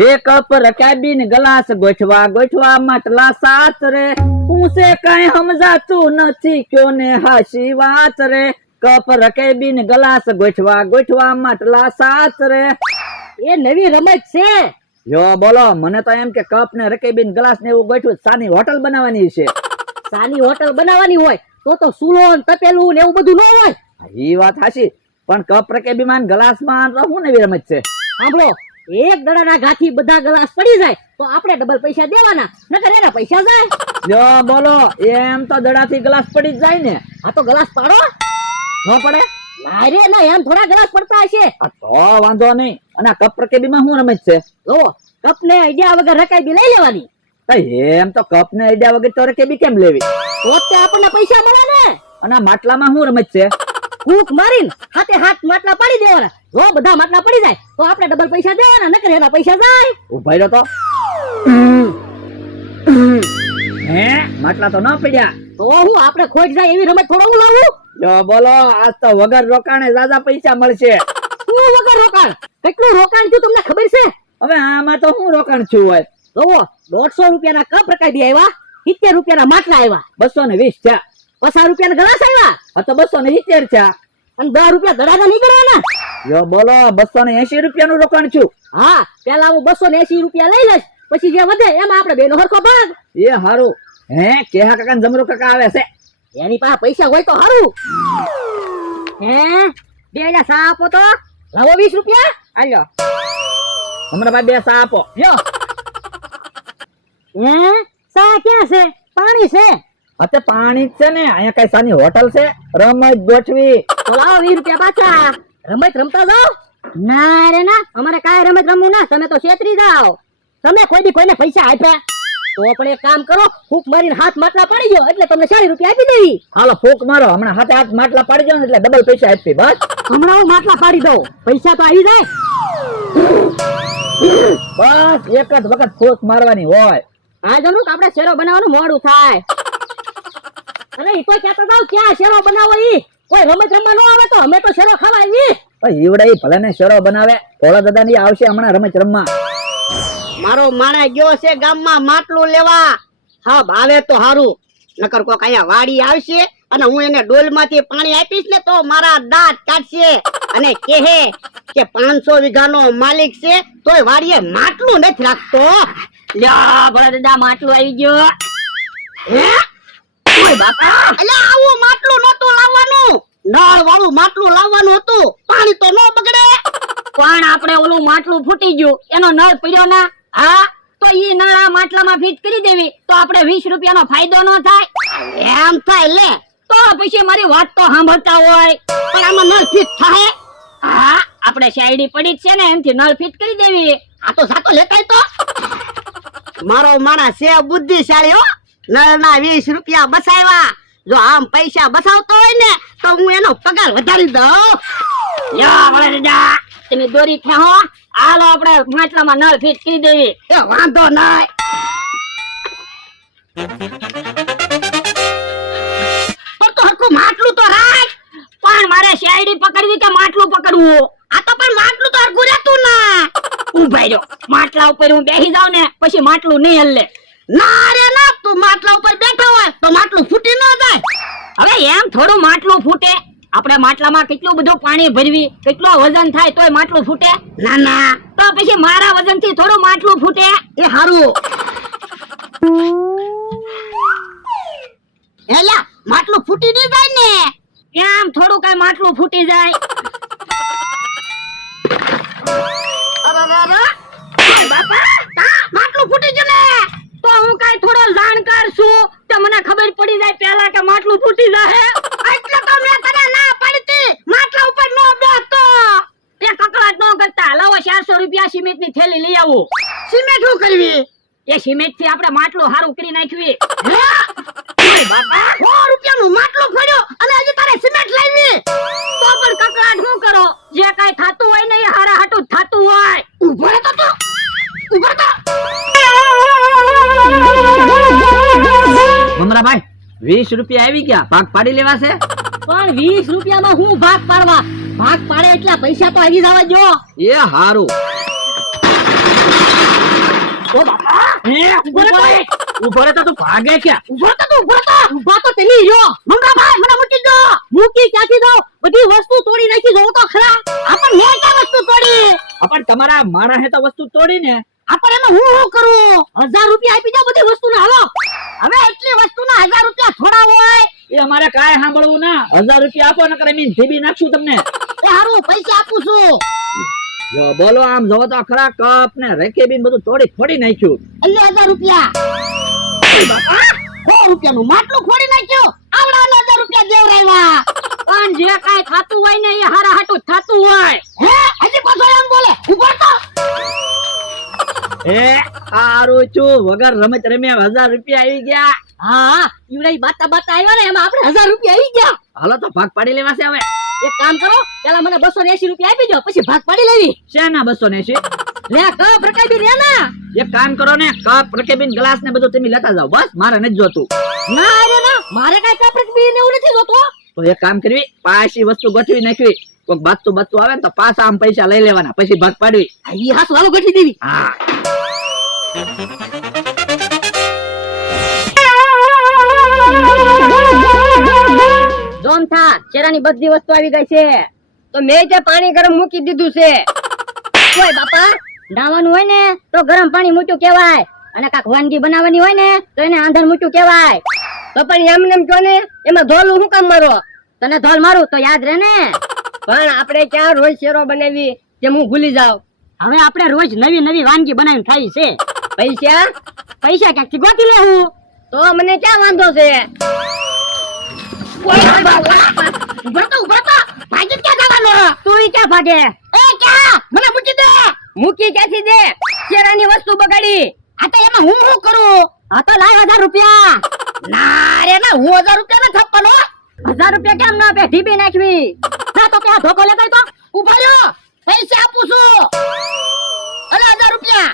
એ cup રકાબીન glass ગોઠવા ગોઠવા માટલા સાત રે પૂછે કઈ સમજાતું નથી ક્યો ને હાસી વાત રે કપ રકાબીન ગ્લાસ ગોઠવા ગોઠવા માટલા સાત રે એ નવી રમત છે. જો બોલો મને તો એમ કે કપ ને રકાબીન ગ્લાસ ને એવું ગોઠવું સાની હોટલ બનાવવાની છે. સાની હોટલ બનાવવાની હોય તો સુલો ને તપેલું ને એવું બધું ન હોય. ઈ વાત હાચી પણ કપ રકાબીમાં ગ્લાસ માં તો શું નવી રમત છે. સાંભળો, એક દડાના ઘાથી બધા ગ્લાસ પડી જાય તો આપણે ડબલ પૈસા દેવાના, નકર એના પૈસા જાય. જો બોલો એમ તો દડાથી ગ્લાસ પડી જ જાય ને. આ તો ગ્લાસ પાડો. ન પડે ના રે ના, એમ થોડા ગ્લાસ પડતા હશે. આ તો વાંધો નહીં. અને આ કપ રકાબીમાં શું રમત છે. જો કપ ને આઈડિયા વગર રકાબી લઈ લેવાની. એમ તો કપ ને આઈડિયા વગર તો રકાબી કેમ લેવી. તો તે આપણને પૈસા મળે ને. અને આ માટલામાં શું રમત છે. કૂક મારીને હાથે હાથ માટલા પાડી દેવાના. જો બધા માટલા પડી જાય તો આપણે ડબલ પૈસા દેવાના, નકર એના પૈસા જાય. ઉભા રહ્યો તો હે માટલા તો ન પડ્યા તો હું આપણે ખોટ જાય એવી રમત થોડો હું લાવું. જો બોલો આજ તો વગર રોકાણે જાજા પૈસા મળશે. હું વગર રોકાણ? કેટલું રોકાણ થયું તમને ખબર છે? હવે આમાં તો હું રોકાણ છું હોય. જોવો 150 રૂપિયાના કપ રકાબી આવ્યા, 70 રૂપિયાના માટલા આવ્યા, 220 થયા. 50 રૂપિયાના ગ્લાસ આવ્યા, આ તો 270 થયા. અને 10 રૂપિયા દડાના નહીં કરવાના. જો બોલો 280 રૂપિયાનું રોકાણ છું. હા, પેલા હું 280 રૂપિયા લઈ લઈશ, પછી જે વધે એમાં આપણે બેનો હરખો ભાગ. એ હારું. હે કેહા કાકા ને જમરૂ કાકા આવે છે. એની પાસે પૈસા હોય તો હારું. હે બે સા આપો તો લાવો 20 રૂપિયા. આલ્યો હમણાં ભાઈ 2 સા આપો. લ્યો. હે સા ક્યાં છે? પાણી છે. અતે પાણી જ છે ને. અહીંયા કઈ સાની હોટલ છે રમત ગોઠવી. તો લાવો 20 રૂપિયા પાછા. રમત રમતા જાઓ. ના રે ના, અમારે કાંઈ રમત રમવું ના. તમે તો છેતરી જાઓ. તમે કોઈ દી કોઈને પૈસા આપ્યા તો પણ એક કામ કરો, ફૂંક મારીને હાથ માટલા પાડી ગયો એટલે તમને 40 રૂપિયા આપી દેવી. હાલો ફૂક મારો. હમણાં હાથે હાથ માટલા પાડી જાવ ને એટલે ડબલ પૈસા આપી. બસ હમણાં હું માટલા પાડી દઉં, પૈસા તો આવી જાય. બસ એક જ વખત ફૂક મારવાની હોય. હા જરૂર, આપણે શેરો બનાવવાનું મોડું થાય. અરે ઈ તો કહેતા જાવ ક્યાં શેરો બનાવો. ઈ કોઈ રમત રમવા ન આવે તો અમે તો શેરો ખાવા આવી. ઈવડે ઈ ભલે ને શેરો બનાવે. ભોળા દાદા ની આવશે હમણાં રમત રમવા. મારો માણા ગયો છે ગામમાં માટલું લેવા. હા ભાવે તો હારું, નકર કોક અહીંયા વાડી આવશે અને હું એને ડોલમાંથી પાણી આપીશ ને તો મારા દાંત કાઢશે અને કહે કે 500 વીઘાનો માલિક છે તોય વાડીએ માટલું નથી રાખતો. લ્યા ભલા દાદા, માટલું આવી ગયો. હે ઓય બાપા, એટલે આવું માટલું નહોતું લાવવાનું, નળ વાળું માટલું લાવવાનું હતું. પાણી તો ન બગડે. પણ આપણે ઓલું માટલું ફૂટી ગયું, એનો નળ પડ્યો ના. હા તો ઈ નળ આ માટલામાં ફિટ કરી દેવી તો આપણે 20 રૂપિયાનો ફાયદો ન થાય. એમ થાય લે તો પછી મારી વાત તો સાંભળતા હોય. પણ આમાં નળ ફિટ થાય? હા, આપણે શાયરી પડી જ છે ને, એમથી નળ ફિટ કરી દેવી. આ તો સાતો લેતાય તો. મારો માણસ છે બુદ્ધિશાળી હો. નળના 20 રૂપિયા બસાવ્યા. જો આમ પૈસા બસાવતો હોય ને તો હું એનો પગાર વધારી દઉં. યા ભલે જા, તમે દોરી ખેહો. હાલો આપણે માટલામાં નળ ફિટ કરી દેવી. એ વાંધો નહીં. પણ તો હરખું માટલું તો રાખ. પણ મારે શાયરી પકડવી કે માટલું પકડવું? આ તો પણ માટલું તો હરખું રહેતું ના. ઉભા રહ્યો, માટલા ઉપર હું બેસી જાઉં ને પછી માટલું નહીં હલે. ના રે ના, તું માટલા ઉપર બેઠો હોય તો માટલું ફૂટી ન જાય. હવે એમ થોડું માટલું ફૂટે? આપણે માટલામાં કેટલું બધું પાણી ભરવી, કેટલો વજન થાય તોય માટલું ફૂટે? ના ના, તો પછી મારા વજનથી થોડું માટલું ફૂટે. એ હારું. એલા માટલું ફૂટી ન જાય ને? એમ થોડું કઈ માટલું ફૂટી જાય. અરે બાપા, માટલું ફૂટી ગયું ને. તો હું કઈ થોડો જાણકાર છું તો મને ખબર પડી જાય પહેલા કે માટલું ફૂટી જાય. એટલે તો મેં તને ના પાડી માટલા ઉપર નો બેસતો. તે કકળાટ ન કરતા. લાવો 400 રૂપિયા સિમેન્ટની થેલી લઈ આવો. સિમેન્ટ શું કરવી? એ સિમેન્ટ થી આપણે માટલું હારું કરી નાખવી. હે બાપા, 100 રૂપિયાનું માટલું ફોડ્યું અને હજી તારે સિમેન્ટ લાવી? તો પણ કકળાટ શું કરો? જે કઈ થાતું હોય ને એ હારા હાટું થાતું હોય. ઉભો તો ઉભો તો. મમરાભાઈ 20 રૂપિયા આવી ગયા, ભાગ પાડી લેવા છે. પણ 20 રૂપિયામાં હું ભાગ પાડવા? ભાગ પાડે એટલા પૈસા તો આવી જવા જો. એ હારું. ઓ બાપા ઉભો રહેતો તું ભાગે ક્યાં? ઉભા તો તમે રહ્યો મમરાભાઈ મને મૂકી દો મૂકી ક્યાંથી દો બધી વસ્તુ તોડી નાખી જો તો ખરા આપણ મેં ક્યાં વસ્તુ તોડી પણ તમારા માણસે તો વસ્તુ તોડી ને. આપણ એમાં હું કરું 1000 રૂપિયા આપી દો બધી વસ્તુને હાલો હવે એટલી વસ્તુના 1000 રૂપિયા થોડા હોય એ અમારે કાંઈ સાંભળવું ના. 1000 રૂપિયા આપો નકર એમ જીબી નાખશું તમને. એ હારું પૈસા આપું છું જો બોલો આમ જોવો તો ખરા કપ ને રેકેબીન બધું તોડી ફોડી નાખ્યું. અલ્યો 1000 રૂપિયા બાપા 100 રૂપિયાનું માટલું ખોડી નાખ્યું આવડા 1000 રૂપિયા દેવરાવ્યા પણ જે કાઈ થાતું હોય ને એ હારા હાટું થાતું હોય હે હજી પાછો એમ બોલે ઉભો તો એ હારું છું વગર રમત રમ્યા 1000 રૂપિયા આવી ગયા. હા ઈવડાઈ બાતા બાતા આવ્યા ને એમાં આપણે 1000 રૂપિયા આવી ગયા હાલો તો ભાગ પાડી લેવા છે હવે. એક કામ કરો પેલા મને 280 રૂપિયા આપી દો પછી ભાગ પાડી લેવી શેના 280? લે કપ રકાબી રે ના એક કામ કરો ને કપ રેકેબીન ગ્લાસ ને બધું તમે લેતા જાઓ બસ મારે નથી જોતું. ના રે ના મારે કાઈ કપ રકાબી ને એવું નથી જોતો તો એક કામ કરવી પાછી વસ્તુ ગોઠવી નાખવી કોક બાતું આવે ને તો પાછા આમ પૈસા લઈ લેવાના પછી ભાગ પાડવી. ઈ હાસુ હાલો ગઠી દેવી હા જોન થા ચેરાની બધી વસ્તુ આવી ગઈ છે તો મેં તે પાણી ગરમ મૂકી દીધું છે ઓય બાપા નાવાનું હોય ને તો ગરમ પાણી મૂક્યું કહેવાય અને કાક વાનગી બનાવવાની હોય ને તો એને આંધણ મૂક્યું કહેવાય તો પણ એમને એમ કહો ને એમાં ધોલું શું કામ મારો તને ધોલ મારું તો યાદ રહે ને પણ આપણે ક્યાં રોજ શેરો બનાવી કે હું ભૂલી જાવ હવે આપણે રોજ નવી નવી વાનગી બનાવીને ખાઈ છે પૈસા ક્યાંકથી ગોતી લેવું તો મને ક્યાં વાંધો છે મૂકી ક્યાંથી દે ચેરાની વસ્તુ બગાડી આ તો એમાં હું શું કરું આ તો લાય 1000 રૂપિયા ના રે ના હું 1000 રૂપિયા ના થપ્પનો 1000 રૂપિયા કેમ ના આપે ઢીબી નાખવી ના તો કે ધોકો લેતો તો ઉભા રહ્યો પૈસા આપું છું અરે 1000 રૂપિયા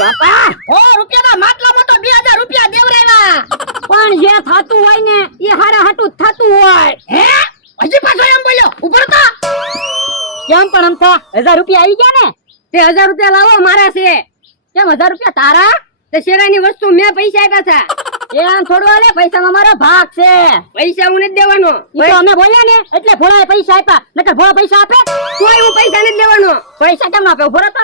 બાપા 100 રૂપિયાના માટલામાં તો 2000 રૂપિયા દેવરાવ્યા પણ જે થાતું હોય ને એ હારા હાટું થાતું હોય હે હજી પાછો એમ બોલ્યો ઉપર તો કેમ પણ અમથા 1000 રૂપિયા આવી ગયા ને તે 1000 રૂપિયા લાવો મારા છે કેમ 1000 રૂપિયા તારા તે શેરાની વસ્તુ મેં પૈસા આપ્યા હતા એમ થોડું હાલે પૈસામાં મારો ભાગ છે પૈસા હું નથી દેવાનો ઈ તો અમે બોલ્યા ને એટલે ભોળાએ પૈસા આપ્યા નકર ભોળા પૈસા આપે કોઈ હું પૈસા નથી દેવાનો પૈસા કેમ ના આપે ઉભો રહો તો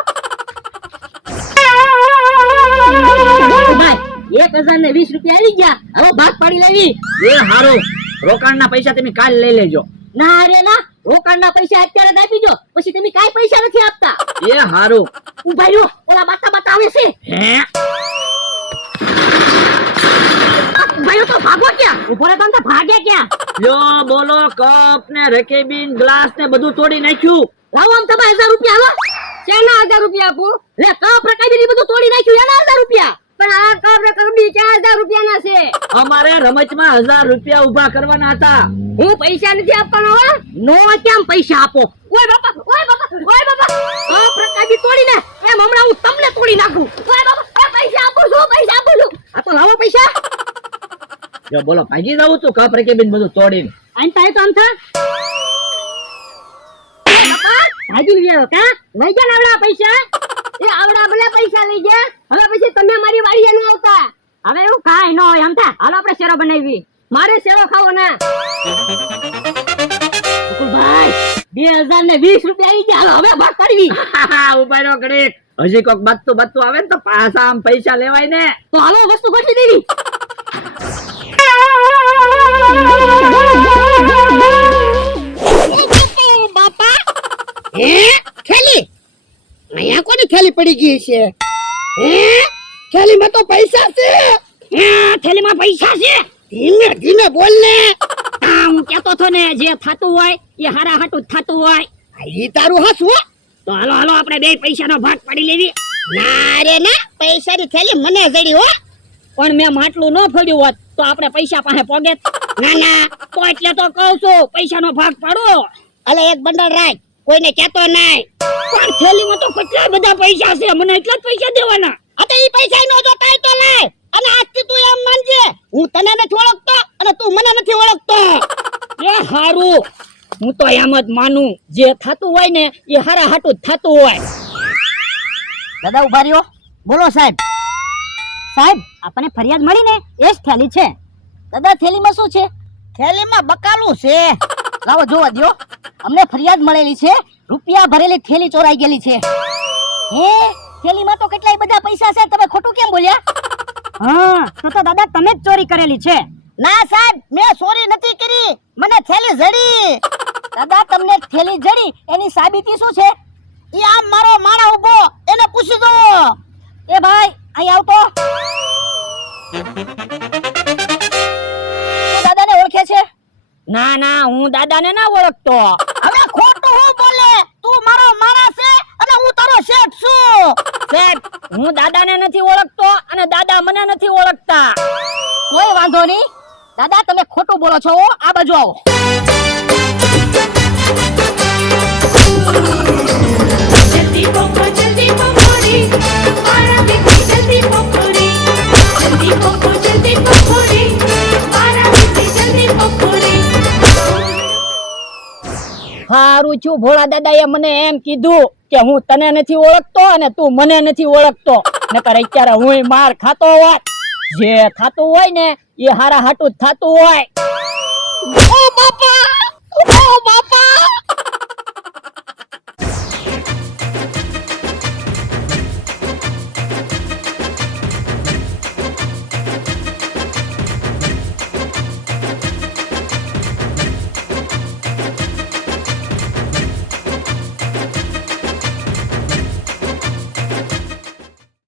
1020 રૂપિયા આવી ગયા હવે ભાગ પાડી લેવી એ હારું રોકાણના પૈસા તમે કાલ લઈ લેજો. ના રે ના રોકાણના પૈસા અત્યારે જ આપી દો પછી તમે કાઈ પૈસા નથી આપતા એ હારું ઉભા રહ્યો ઓલા બાતા બાતા આવે છે હે ભાઈઓ તો ભાગો ક્યાં ઉભો રહે તો ભાગે ક્યાં યો બોલો કપ ને રેકેબીન ગ્લાસ ને બધું તોડી નાખ્યું. લાવો આમ તમે 1000 રૂપિયા હાલો કેના 1000 રૂપિયા આપું લે કપ રકાબી બધું તોડી નાખ્યું એના 1000 રૂપિયા પણ આ કપ રકાબી ક્યાં 1000 રૂપિયાના છે અમારે રમતમાં 1000 રૂપિયા ઉભા કરવાના હતા. હું પૈસા નથી આપવાનો હો નો કેમ પૈસા આપો ઓય બાપા ઓય બાપા ઓય બાપા કપ રકાબી તોડીને એમ હમણાં હું તમને તોડી નાખું ઓય બાપા પૈસા આપું છું આ તો લાવો પૈસા જો બોલો ભાગી જાવ તું કપ રેકેબીન બધું તોડીને. આમ થાય તો આમ થા ભાગી ગયો કા લઈ જા આવડા પૈસા એ આવડા ભલે પૈસા લઈ જા હવે પછી તમે મારી વાડીએ ન આવતા હવે એવું કાઈ ન હોય આમ થા હાલો આપણે શેરો બનાવી મારે શેરો ખાવો ના ભાઈ 2020 રૂપિયા આવી ગયા હાલો હવે ભાગ પાડવી ઉભા રહ્યો ઘડીક હજી કોક બાતું આવે ને તો પાછા આમ પૈસા લેવાય ને. તો હાલો વસ્તુ ગોઠવી દેવી બાપા હે થેલી અહીંયા કોની થેલી પડી ગઈ છે હે થેલીમાં તો પૈસા છે હે થેલીમાં પૈસા છે ધીમે ધીમે બોલ ને હું કેતો તો ને જે થાતું હોય એ હારા હાટું થાતું હોય ઈ તારું હસવું તો હાલો હાલો આપણે બે પૈસાનો ભાગ પાડી લેવી ના રે ના પૈસાની થેલી મને જડી હો પણ મેં માટલું ન ફોડ્યું હોત તો આપણે પૈસા પાસે પોગે ના ના તો એટલે તો કહું છું પૈસાનો ભાગ પાડો અલે એક બંડલ રાખ કોઈને કહેતો નહીં પણ થેલીમાં તો કેટલા બધા પૈસા છે મને એટલા જ પૈસા દેવાના આ તો ઈ પૈસા નો જોતાય તો લે અને આજથી તું એમ માનજે હું તને નથી ઓળખતો અને તું મને નથી ઓળખતો એ હારું હું તો એમ જ માનું જે થાતું હોય ને એ હારા હાટું જ થાતું હોય દાદા ઉભા રહ્યો. બોલો સાહેબ. સાહેબ આપણને ફરિયાદ મળી ને એ જ થેલી છે. દાદા થેલીમાં શું છે? થેલીમાં બકાલું છે. લાવો જોવા દ્યો. અમને ફરિયાદ મળેલી છે, રૂપિયા ભરેલી થેલી ચોરાઈ ગયેલી છે. હે, થેલીમાં તો કેટલાય બધા પૈસા છે, તમે ખોટું કેમ બોલ્યા? હા, તો દાદા તમે જ ચોરી કરેલી છે. ના સાહેબ, મેં ચોરી નથી કરી, મને થેલી જડી. દાદા તમને થેલી જડી એની સાબિતી શું છે? ઈ આ મારો માણા ઉભો, એને પૂછી દો. એ ભાઈ અહીં આવતો. દાદાને ઓળખે છે? ના ના, હું દાદાને ના ઓળખતો. હવે ખોટું હું બોલે? તું મારો માણા છે અને હું તારો શેઠ છું. સાહેબ, હું દાદાને નથી ઓળખતો અને દાદા મને નથી ઓળખતા. કોઈ વાંધો નહીં. દાદા તમે ખોટું બોલો છો, આ બાજુ આવો. जल्दी पकोड़ी मारा बेटी जल्दी पकोड़ी मारा बेटी जल्दी पकोड़ी હારું છું, ભોળા દાદાએ મને એમ કીધું કે હું તને નથી ઓળખતો અને તું મને નથી ઓળખતો. નકર અત્યારે હું માર ખાતો હોત. જે થાતું હોય ને એ હારા હાટું જ થાતું હોય. ઓ બાપા, ઓ બાપા.